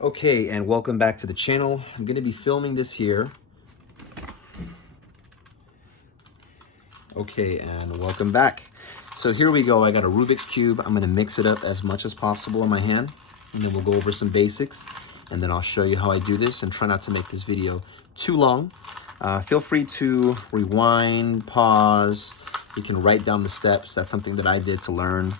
Okay, and welcome back to the channel. I'm going to be filming this here. Okay, and welcome back. So here we go. I got a Rubik's Cube. I'm going to mix it up as much as possible in my hand, and then we'll go over some basics, and then I'll show you how I do this and try not to make this video too long. Feel free to rewind, pause. You can write down the steps. That's something that I did to learn.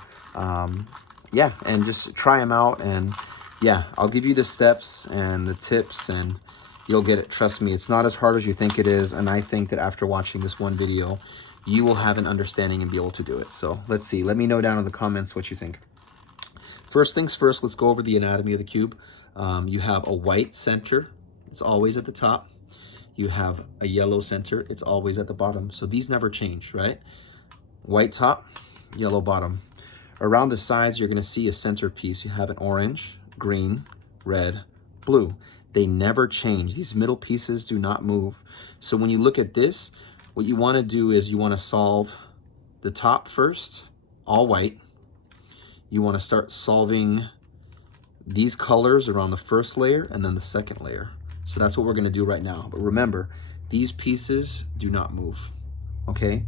Yeah, and just try them out. And yeah, I'll give you the steps and the tips and you'll get it. Trust me, it's not as hard as you think it is. And I think that after watching this one video, you will have an understanding and be able to do it. So let's see. Let me know down in the comments what you think. First things first, let's go over the anatomy of the cube. You have a white center. It's always at the top. You have a yellow center. It's always at the bottom. So these never change, right? White top, yellow bottom. Around the sides, you're going to see a centerpiece. You have an orange, green, red, blue. They never change. These middle pieces do not move. So when you look at this, what you want to do is you want to solve the top first, all white. You want to start solving these colors around the first layer and then the second layer. So that's what we're going to do right now. But remember, these pieces do not move, okay?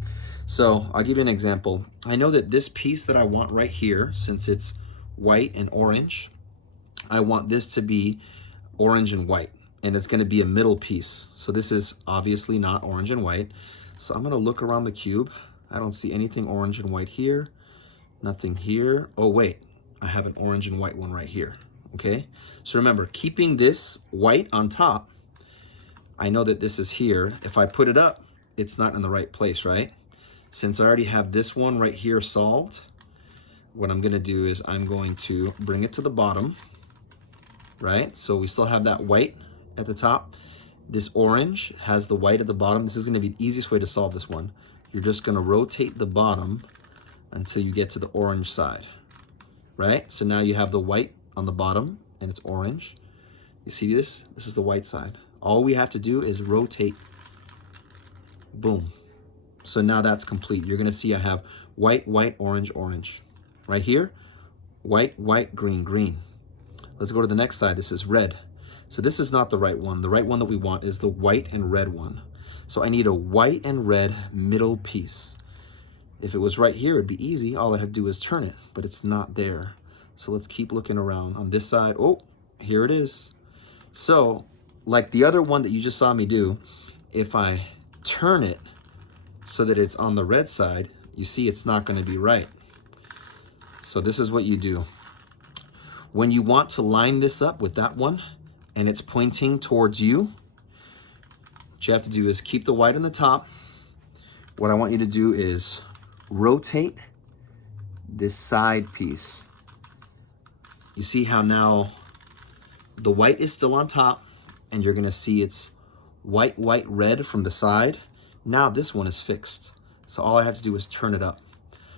So I'll give you an example. I know that this piece that I want right here, since it's white and orange, I want this to be orange and white, and it's going to be a middle piece. So this is obviously not orange and white. So I'm going to look around the cube. I don't see anything orange and white here. Nothing here. Oh, wait. I have an orange and white one right here. Okay? So remember, keeping this white on top, I know that this is here. If I put it up, it's not in the right place, right? Since I already have this one right here solved, what I'm going to do is I'm going to bring it to the bottom, right? So we still have that white at the top. This orange has the white at the bottom. This is going to be the easiest way to solve this one. You're just going to rotate the bottom until you get to the orange side, right? So now you have the white on the bottom and it's orange. You see this? This is the white side. All we have to do is rotate. Boom. So now that's complete. You're going to see I have white, white, orange, orange. Right here, white, white, green, green. Let's go to the next side. This is red. So this is not the right one. The right one that we want is the white and red one. So I need a white and red middle piece. If it was right here, it'd be easy. All I have to do is turn it, but it's not there. So let's keep looking around. On this side, oh, here it is. So like the other one that you just saw me do, if I turn it so that it's on the red side, you see it's not going to be right. So this is what you do. When you want to line this up with that one and it's pointing towards you, what you have to do is keep the white on the top. What I want you to do is rotate this side piece. You see how now the white is still on top and you're going to see it's white, white, red from the side. Now this one is fixed. So all I have to do is turn it up.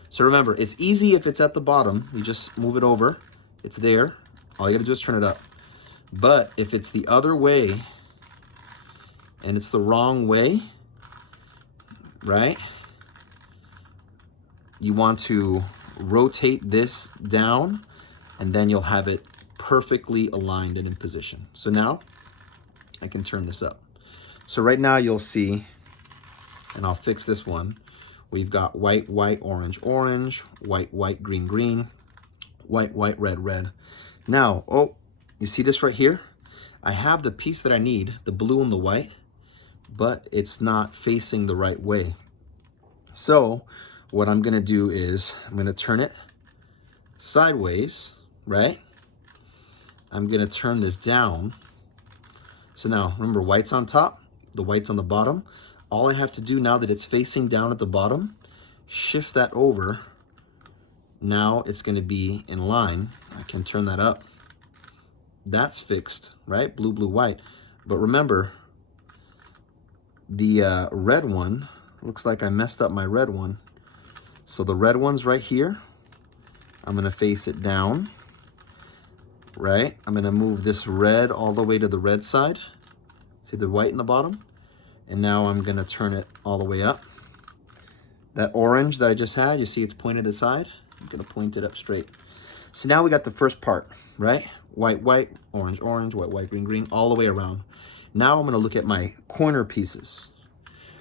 So remember, it's easy if it's at the bottom. You just move it over. It's there. All you got to do is turn it up. But if it's the other way and it's the wrong way, right? You want to rotate this down and then you'll have it perfectly aligned and in position. So now I can turn this up. So right now you'll see, and I'll fix this one. We've got white, white, orange, orange, white, white, green, green, white, white, red, red. Now, oh, you see this right here? I have the piece that I need, the blue and the white, but it's not facing the right way. So what I'm gonna do is I'm gonna turn it sideways, right? I'm gonna turn this down. So now, remember, white's on top, the white's on the bottom. All I have to do now that it's facing down at the bottom, shift that over. Now it's going to be in line. I can turn that up. That's fixed, right? Blue, blue, white. But remember, the red one, looks like I messed up my red one. So the red one's right here. I'm going to face it down, right? I'm going to move this red all the way to the red side. See the white in the bottom? And now I'm going to turn it all the way up. That orange that I just had, you see it's pointed aside. I'm going to point it up straight. So now we got the first part, right? White, white, orange, orange, white, white, green, green, all the way around. Now I'm gonna look at my corner pieces.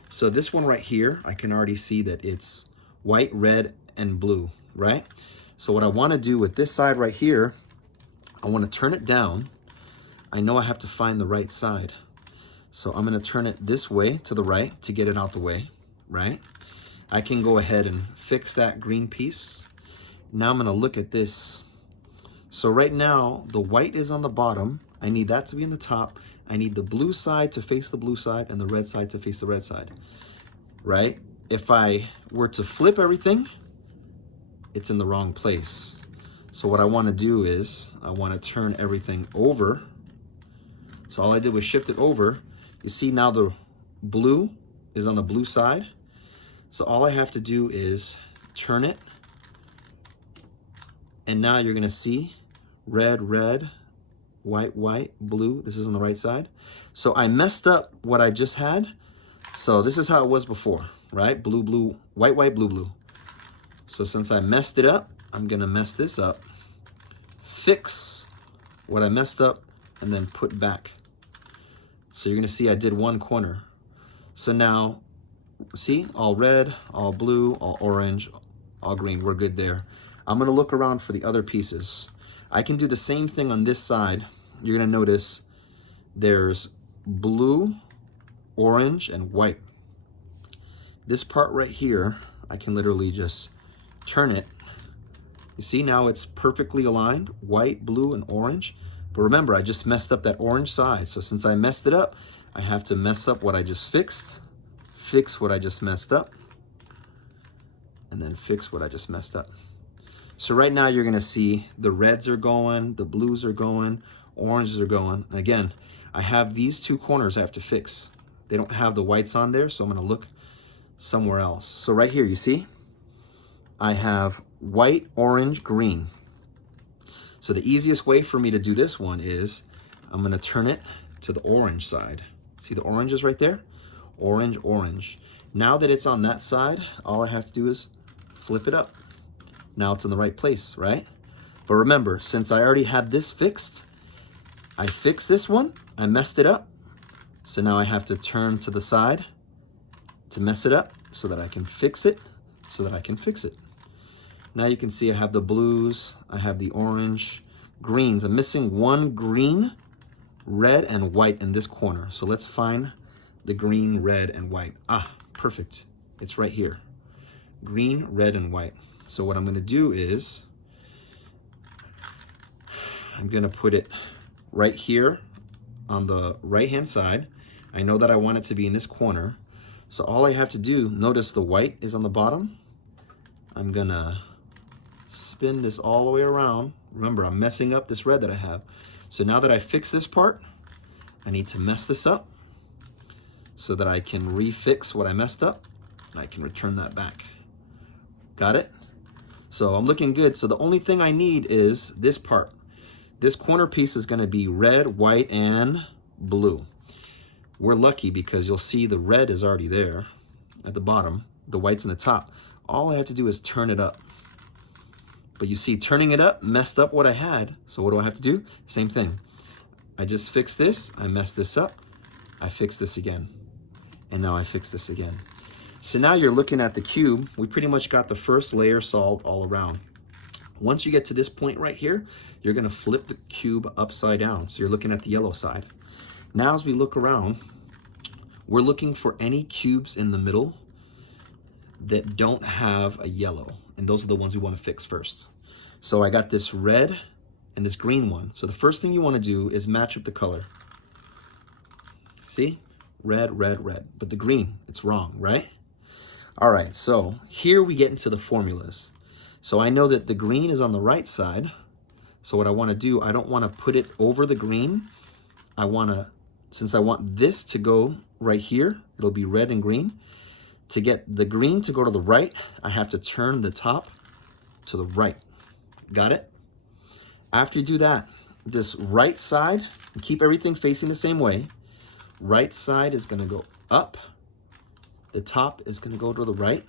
So this one right here, I can already see that it's white, red, and blue, right? So what I wanna do with this side right here, I wanna turn it down. I know I have to find the right side. So I'm gonna turn it this way to the right to get it out the way, right? I can go ahead and fix that green piece. Now I'm gonna look at this. So right now, the white is on the bottom. I need that to be in the top. I need the blue side to face the blue side and the red side to face the red side, right? If I were to flip everything, it's in the wrong place. So what I wanna do is, I wanna turn everything over. So all I did was shift it over. You see now the blue is on the blue side. So all I have to do is turn it. And now you're gonna see red, red, white, white, blue. This is on the right side. So I messed up what I just had. So this is how it was before, right? Blue, blue, white, white, blue, blue. So since I messed it up, I'm gonna mess this up, fix what I messed up, and then put back. So you're gonna see I did one corner. So now, see, all red, all blue, all orange, all green, we're good there. I'm gonna look around for the other pieces. I can do the same thing on this side. You're gonna notice there's blue, orange, and white. This part right here, I can literally just turn it. You see now it's perfectly aligned, white, blue, and orange. But remember, I just messed up that orange side. So since I messed it up, I have to mess up what I just fixed, fix what I just messed up, and then fix what I just messed up. So right now you're gonna see the reds are going, the blues are going, oranges are going. And again, I have these two corners I have to fix. They don't have the whites on there, so I'm gonna look somewhere else. So right here, you see, I have white, orange, green. So the easiest way for me to do this one is I'm gonna turn it to the orange side. See the oranges right there? Orange, orange. Now that it's on that side, all I have to do is flip it up. Now it's in the right place, right? But remember, since I already had this fixed, I fixed this one, I messed it up. So now I have to turn to the side to mess it up so that I can fix it, so that I can fix it. Now you can see I have the blues, I have the orange, greens. I'm missing one green, red, and white in this corner. So let's find the green, red, and white. Ah, perfect. It's right here. Green, red, and white. So what I'm gonna do is, I'm gonna put it right here on the right-hand side. I know that I want it to be in this corner. So all I have to do, notice the white is on the bottom. I'm gonna spin this all the way around. Remember, I'm messing up this red that I have. So now that I fix this part, I need to mess this up so that I can refix what I messed up and I can return that back. Got it? So I'm looking good. So the only thing I need is this part. This corner piece is gonna be red, white, and blue. We're lucky because you'll see the red is already there at the bottom, the white's in the top. All I have to do is turn it up. But you see, turning it up messed up what I had. So what do I have to do? Same thing. I just fixed this, I messed this up, I fixed this again. And now I fix this again. So now you're looking at the cube. We pretty much got the first layer solved all around. Once you get to this point right here, you're gonna flip the cube upside down. So you're looking at the yellow side. Now as we look around, we're looking for any cubes in the middle that don't have a yellow. And those are the ones we wanna fix first. So I got this red and this green one. So the first thing you wanna do is match up the color. See? Red, red, red. But the green, it's wrong, right? All right, so here we get into the formulas. So I know that the green is on the right side. So what I wanna do, I don't wanna put it over the green. I wanna, since I want this to go right here, it'll be red and green. To get the green to go to the right, I have to turn the top to the right. Got it? After you do that, this right side, keep everything facing the same way. Right side is gonna go up. The top is gonna go to the right.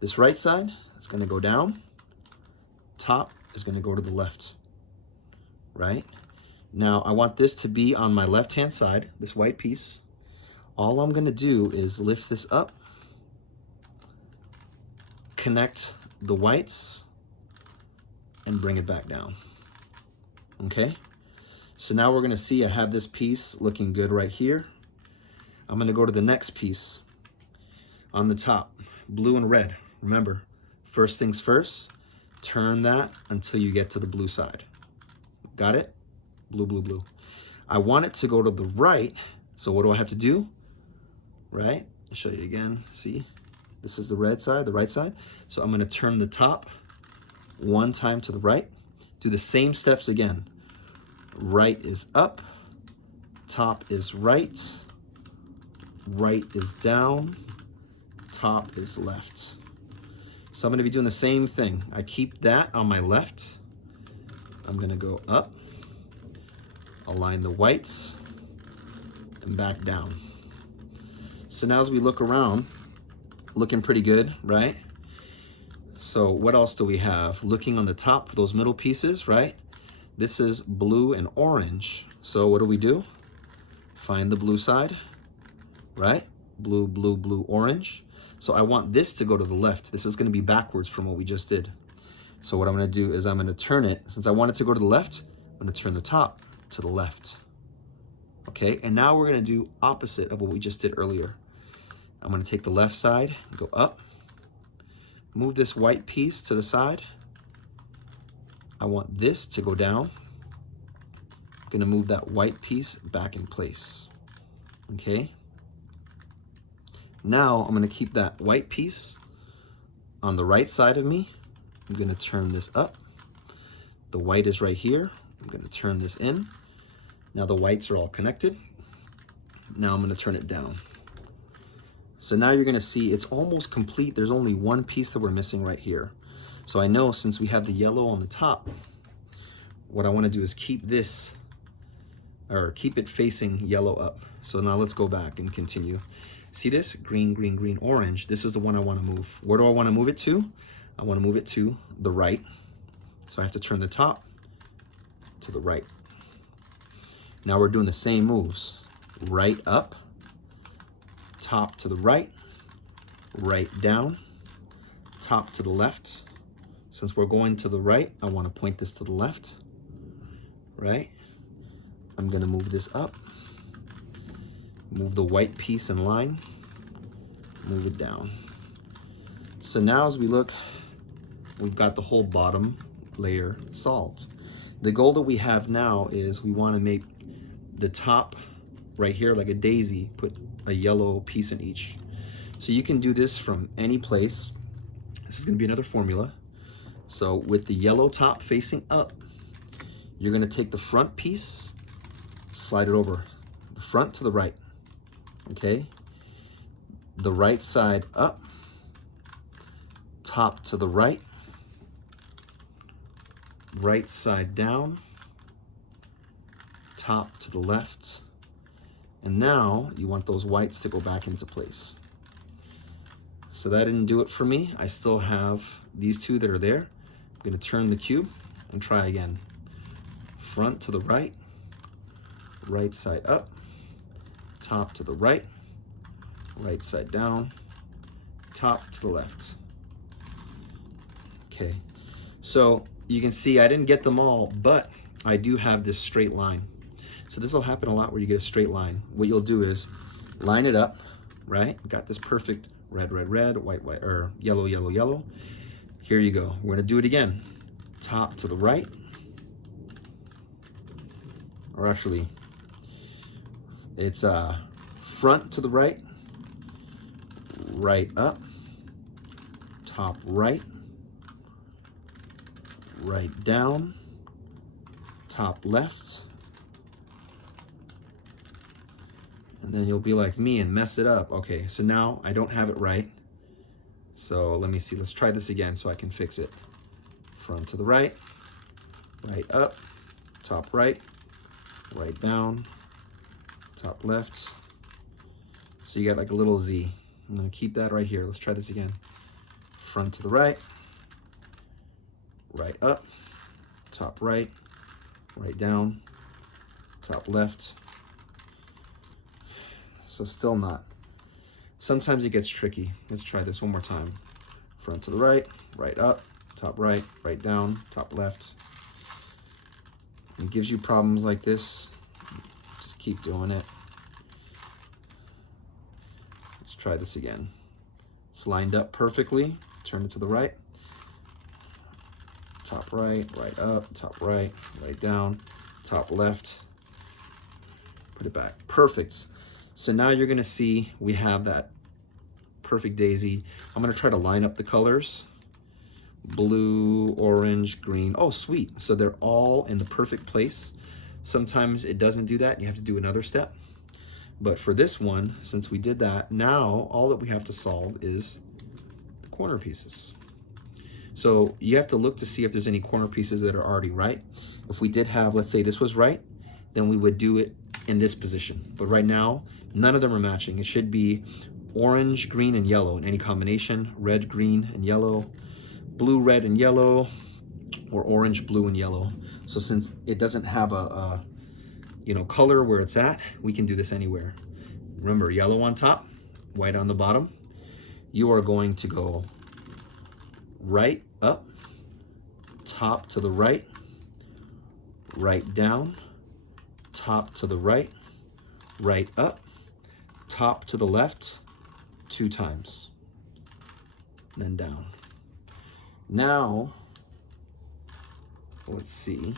This right side is gonna go down. Top is gonna go to the left, right? Now I want this to be on my left-hand side, this white piece. All I'm gonna do is lift this up, connect the whites, and bring it back down, okay? So now we're gonna see I have this piece looking good right here. I'm gonna go to the next piece on the top, blue and red. Remember, first things first, turn that until you get to the blue side. Got it? Blue, blue, blue. I want it to go to the right, so what do I have to do? Right? I'll show you again, see? This is the red side, the right side. So I'm gonna turn the top one time to the right. Do the same steps again. Right is up, top is right, right is down, top is left. So I'm gonna be doing the same thing. I keep that on my left. I'm gonna go up, align the whites, and back down. So now as we look around, looking pretty good, right? So what else do we have? Looking on the top, those middle pieces, right? This is blue and orange. So what do? Find the blue side, right? Blue, blue, blue, orange. So I want this to go to the left. This is gonna be backwards from what we just did. So what I'm gonna do is I'm gonna turn it, since I want it to go to the left, I'm gonna turn the top to the left. Okay, and now we're gonna do opposite of what we just did earlier. I'm gonna take the left side, go up, move this white piece to the side. I want this to go down. I'm gonna move that white piece back in place, okay? Now I'm gonna keep that white piece on the right side of me. I'm gonna turn this up. The white is right here. I'm gonna turn this in. Now the whites are all connected. Now I'm gonna turn it down. So now you're gonna see it's almost complete. There's only one piece that we're missing right here. So I know since we have the yellow on the top, what I wanna do is keep this, or keep it facing yellow up. So now let's go back and continue. See this? Green, green, green, orange. This is the one I wanna move. Where do I wanna move it to? I wanna move it to the right. So I have to turn the top to the right. Now we're doing the same moves. Right up, top to the right, right down, top to the left. Since we're going to the right, I want to point this to the left, right? I'm gonna move this up, move the white piece in line, move it down. So now as we look, we've got the whole bottom layer solved. The goal that we have now is we want to make the top right here like a daisy, put a yellow piece in each. So you can do this from any place. This is gonna be another formula. So with the yellow top facing up, you're gonna take the front piece, slide it over, the front to the right, okay? The right side up, top to the right, right side down, top to the left, and now you want those whites to go back into place. So that didn't do it for me. I still have these two that are there. I'm gonna turn the cube and try again. Front to the right, right side up, top to the right, right side down, top to the left. Okay, so you can see I didn't get them all, but I do have this straight line. So this will happen a lot where you get a straight line. What you'll do is line it up, right? Got this perfect red, red, red, white, white, or yellow, yellow, yellow. Here you go. We're gonna do it again. Top to the right, or actually, it's front to the right, right up, top right, right down, top left, and then you'll be like me and mess it up. Okay, so now I don't have it right. So let me see, let's try this again so I can fix it. Front to the right, right up, top right, right down, top left. So you got like a little Z. I'm gonna keep that right here. Let's try this again. Front to the right, right up, top right, right down, top left. So still not. Sometimes it gets tricky. Let's try this one more time. Front to the right, right up, top right, right down, top left. It gives you problems like this. Just keep doing it. Let's try this again. It's lined up perfectly. Turn it to the right. Top right, right up, top right, right down, top left. Put it back. Perfect. So now you're gonna see we have that perfect daisy. I'm gonna try to line up the colors. Blue, orange, green. Oh, sweet. So they're all in the perfect place. Sometimes it doesn't do that. You have to do another step. But for this one, since we did that, now all that we have to solve is the corner pieces. So you have to look to see if there's any corner pieces that are already right. If we did have, let's say this was right, then we would do it in this position. But right now, none of them are matching. It should be orange, green, and yellow in any combination, red, green, and yellow, blue, red, and yellow, or orange, blue, and yellow. So since it doesn't have a color where it's at, we can do this anywhere. Remember, yellow on top, white on the bottom. You are going to go right up, top to the right, right down, top to the right, right up, top to the left, 2 times, then down. Now, let's see.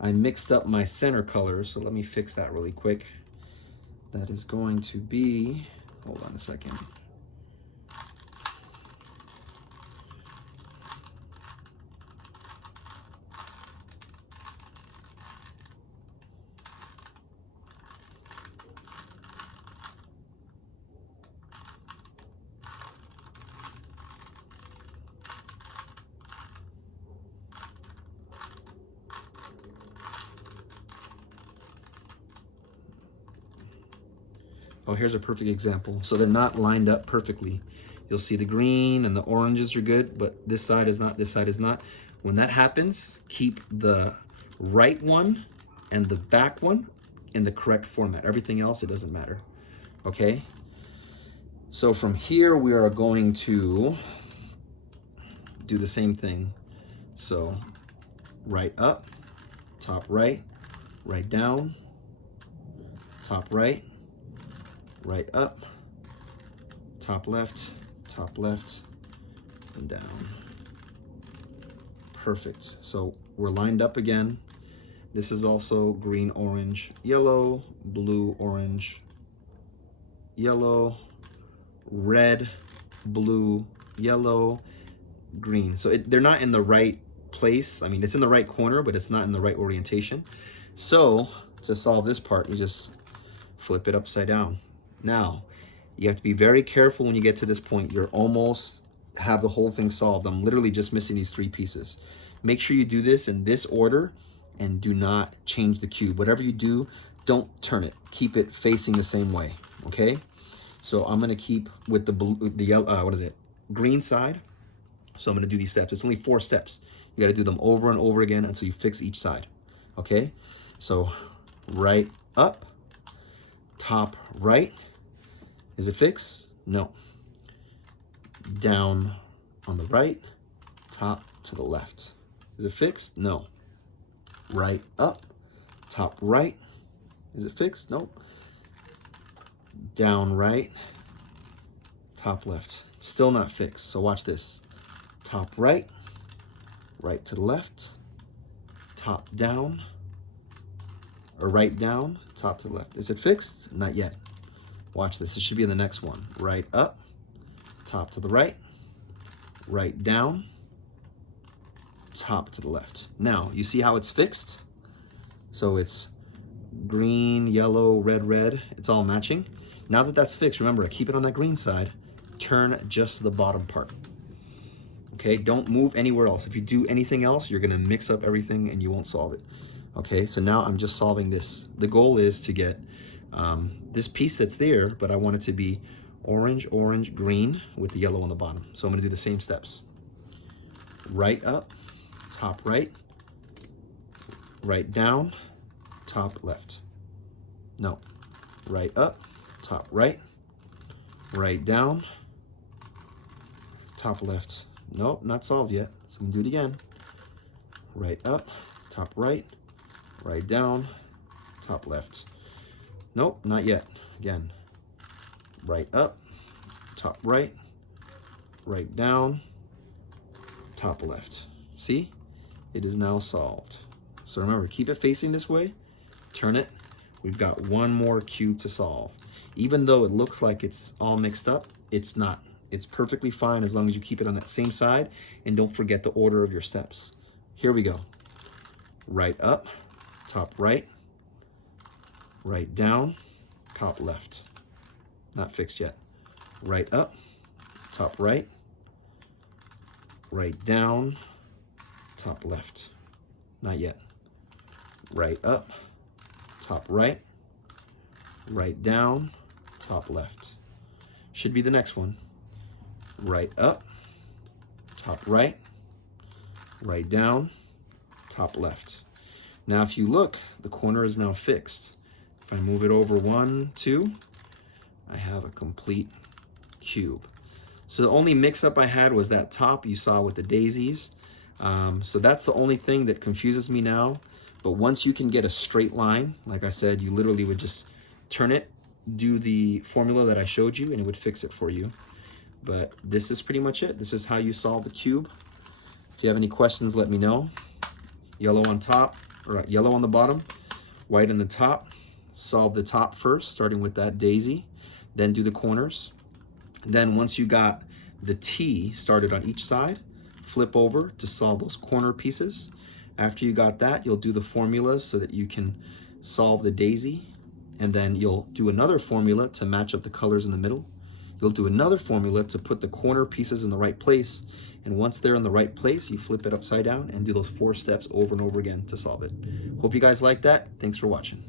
I mixed up my center colors, so let me fix that really quick. That is going to be, hold on a second. Oh, here's a perfect example. So they're not lined up perfectly. You'll see the green and the oranges are good, but this side is not, this side is not. When that happens, keep the right one and the back one in the correct format. Everything else, it doesn't matter, okay? So from here, we are going to do the same thing. So right up, top right, right down, top right, right up, top left, and down. Perfect. So we're lined up again. This is also green, orange, yellow, blue, orange, yellow, red, blue, yellow, green. So they're not in the right place. I mean, it's in the right corner, but it's not in the right orientation. So to solve this part, you just flip it upside down. Now, you have to be very careful when you get to this point. You're almost have the whole thing solved. I'm literally just missing these 3 pieces. Make sure you do this in this order and do not change the cube. Whatever you do, don't turn it. Keep it facing the same way, okay? So I'm gonna keep with the blue, the yellow, green side. So I'm gonna do these steps. It's only 4 steps. You gotta do them over and over again until you fix each side, okay? So right up, top right. Is it fixed? No. Down on the right, top to the left. Is it fixed? No. Right up, top right. Is it fixed? Nope. Down right, top left. Still not fixed, so watch this. Top right, right to the left, top down, or right down, top to the left. Is it fixed? Not yet. Watch this, it should be in the next one. Right up, top to the right, right down, top to the left. Now, you see how it's fixed? So it's green, yellow, red, red, it's all matching. Now that that's fixed, remember, keep it on that green side, turn just the bottom part. Okay, don't move anywhere else. If you do anything else, you're gonna mix up everything and you won't solve it. Okay, so now I'm just solving this. The goal is to get this piece that's there, but I want it to be orange, orange, green with the yellow on the bottom. So I'm gonna do the same steps. right up, top right, right down, top left. No, right up, top right, right down, top left. Nope, not solved yet. So I'm gonna do it again. Right up, top right, right down, top left. Nope, not yet. Again, right up, top right, right down, top left. See? It is now solved. So remember, keep it facing this way, turn it. We've got one more cube to solve. Even though it looks like it's all mixed up, it's not. It's perfectly fine as long as you keep it on that same side and don't forget the order of your steps. Here we go. Right up, top right, right down, top left. Not fixed yet. Right up, top right, right down, top left. Not yet. Right up, top right, right down, top left. Should be the next one. Right up, top right, right down, top left. Now if you look, the corner is now fixed. If I move it over 1, 2, I have a complete cube. So the only mix-up I had was that top you saw with the daisies. So that's the only thing that confuses me now. But once you can get a straight line, like I said, you literally would just turn it, do the formula that I showed you, and it would fix it for you. But this is pretty much it. This is how you solve the cube. If you have any questions, let me know. Yellow on top, or yellow on the bottom, white on the top. Solve the top first, starting with that daisy, then do the corners. Then once you got the T started on each side, flip over to solve those corner pieces. After you got that, you'll do the formulas so that you can solve the daisy, and then you'll do another formula to match up the colors in the middle. You'll do another formula to put the corner pieces in the right place, and once they're in the right place, you flip it upside down and do those 4 steps over and over again to solve it. Hope you guys like that. Thanks for watching.